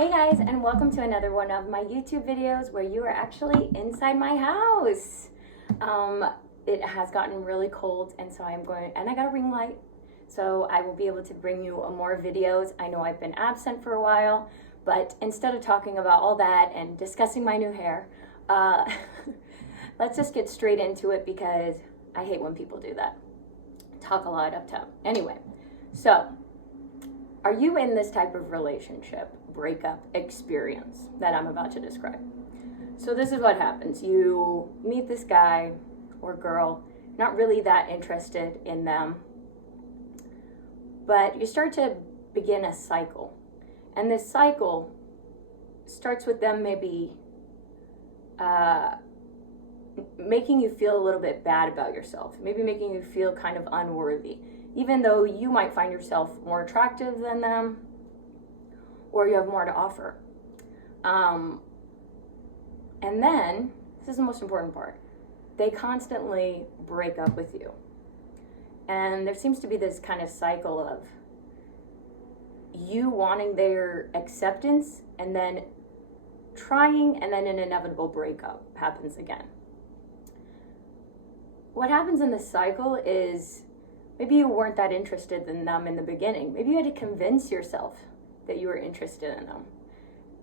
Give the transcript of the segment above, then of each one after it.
Hey guys, and welcome to another one of my YouTube videos where you are actually inside my house. It has gotten really cold, and so I got a ring light, so I will be able to bring you more videos. I know I've been absent for a while, but instead of talking about all that and discussing my new hair, let's just get straight into it because I hate when people do that. Talk a lot up top. Anyway, so are you in this type of relationship, breakup experience that I'm about to describe? So this is what happens. You meet this guy or girl, not really that interested in them, but you start to begin a cycle. And this cycle starts with them maybe making you feel a little bit bad about yourself, maybe making you feel kind of unworthy, even though you might find yourself more attractive than them or you have more to offer. And then, this is the most important part, they constantly break up with you. And there seems to be this kind of cycle of you wanting their acceptance and then trying, and then an inevitable breakup happens again. What happens in this cycle is maybe you weren't that interested in them in the beginning. Maybe you had to convince yourself that you were interested in them.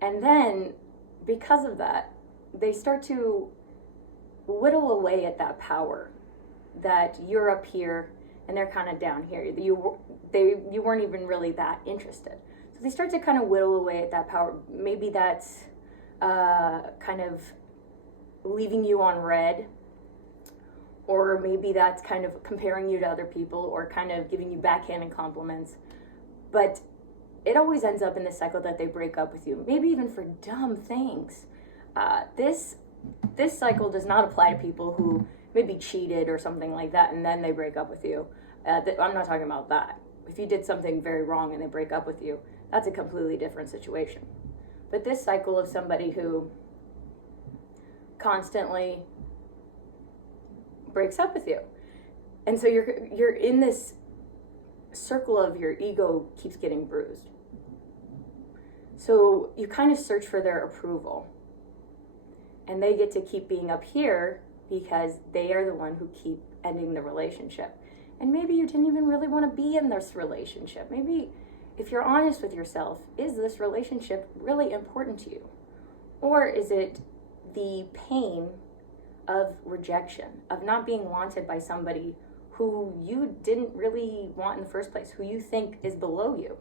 And then, because of that, they start to whittle away at that power, that you're up here and they're kind of down here. You weren't even really that interested. So they start to kind of whittle away at that power. Maybe that's kind of leaving you on red, or maybe that's kind of comparing you to other people, or kind of giving you backhanded compliments. But it always ends up in this cycle that they break up with you, maybe even for dumb things. This cycle does not apply to people who maybe cheated or something like that and then they break up with you. I'm not talking about that. If you did something very wrong and they break up with you, that's a completely different situation. But this cycle of somebody who constantly breaks up with you, and so you're in this circle of your ego keeps getting bruised. So you kind of search for their approval, and they get to keep being up here because they are the one who keep ending the relationship. And maybe you didn't even really want to be in this relationship. Maybe, if you're honest with yourself, is this relationship really important to you? Or is it the pain of rejection, of not being wanted by somebody who you didn't really want in the first place, who you think is below you?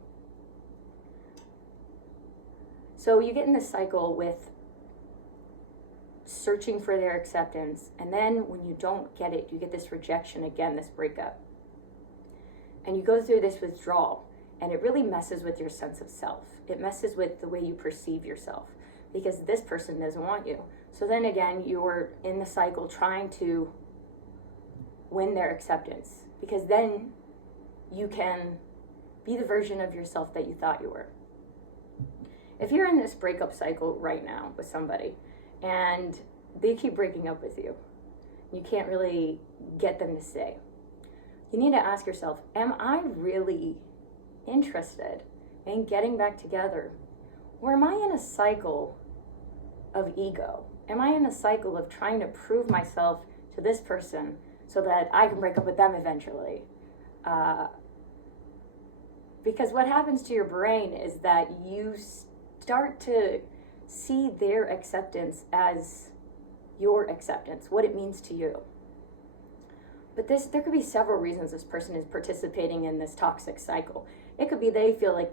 So you get in this cycle with searching for their acceptance, and then when you don't get it, you get this rejection again, this breakup. And you go through this withdrawal, and it really messes with your sense of self. It messes with the way you perceive yourself, because this person doesn't want you. So then again, you're in the cycle trying to win their acceptance, because then you can be the version of yourself that you thought you were. If you're in this breakup cycle right now with somebody and they keep breaking up with you, you can't really get them to stay, you need to ask yourself, am I really interested in getting back together? Or am I in a cycle of ego? Am I in a cycle of trying to prove myself to this person so that I can break up with them eventually? Because what happens to your brain is that you start to see their acceptance as your acceptance, what it means to you. But there could be several reasons this person is participating in this toxic cycle. It could be they feel like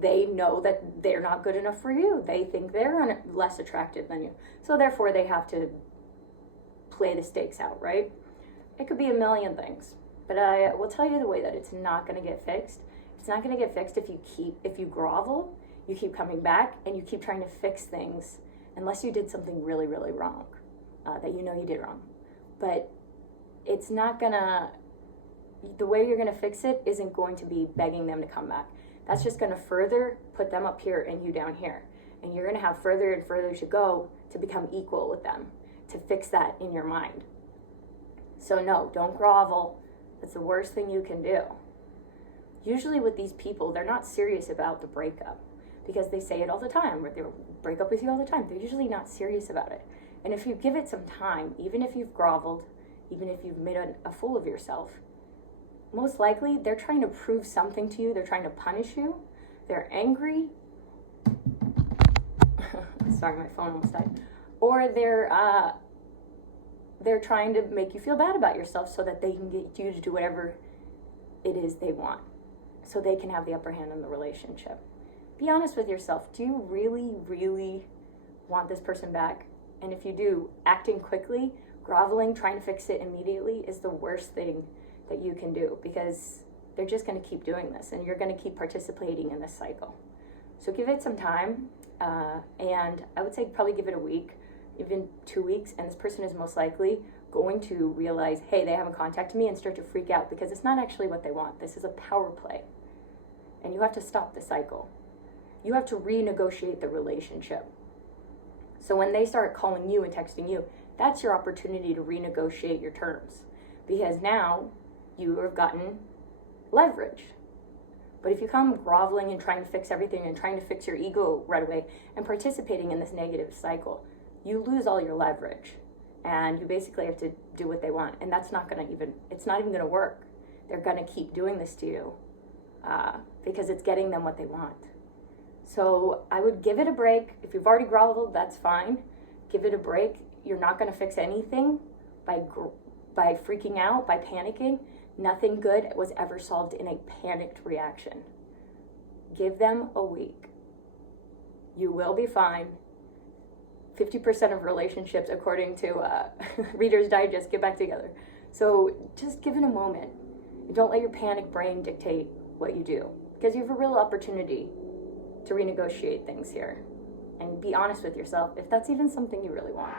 they know that they're not good enough for you. They think they're less attractive than you. So therefore they have to play the stakes out, right? It could be a million things. But I will tell you the way that it's not going to get fixed. It's not going to get fixed if you grovel, you keep coming back, and you keep trying to fix things, unless you did something really, really wrong, that you know you did wrong. But it's not gonna, the way you're gonna fix it isn't going to be begging them to come back. That's just gonna further put them up here and you down here. And you're gonna have further and further to go to become equal with them, to fix that in your mind. So no, don't grovel. That's the worst thing you can do. Usually with these people, they're not serious about the breakup. because they say it all the time, or they break up with you all the time. They're usually not serious about it. And if you give it some time, even if you've groveled, even if you've made a fool of yourself, most likely they're trying to prove something to you. They're trying to punish you. They're angry. Sorry, my phone almost died. Or they're trying to make you feel bad about yourself so that they can get you to do whatever it is they want, so they can have the upper hand in the relationship. Be honest with yourself. Do you really, really want this person back? And if you do, acting quickly, groveling, trying to fix it immediately is the worst thing that you can do, because they're just going to keep doing this and you're going to keep participating in this cycle. So give it some time, and I would say probably give it a week, even 2 weeks, and this person is most likely going to realize, hey, they haven't contacted me, and start to freak out because it's not actually what they want. This is a power play, and you have to stop the cycle. You have to renegotiate the relationship. So when they start calling you and texting you, that's your opportunity to renegotiate your terms, because now you have gotten leverage. But if you come groveling and trying to fix everything and trying to fix your ego right away and participating in this negative cycle, you lose all your leverage, and you basically have to do what they want. And that's not going to it's not even going to work. They're going to keep doing this to you because it's getting them what they want. So I would give it a break. If you've already groveled, that's fine. Give it a break. You're not going to fix anything by freaking out, by panicking. Nothing good was ever solved in a panicked reaction. Give them a week. You will be fine. 50% of relationships, according to Reader's Digest, get back together. So just give it a moment. Don't let your panic brain dictate what you do, because you have a real opportunity to renegotiate things here. And be honest with yourself if that's even something you really want.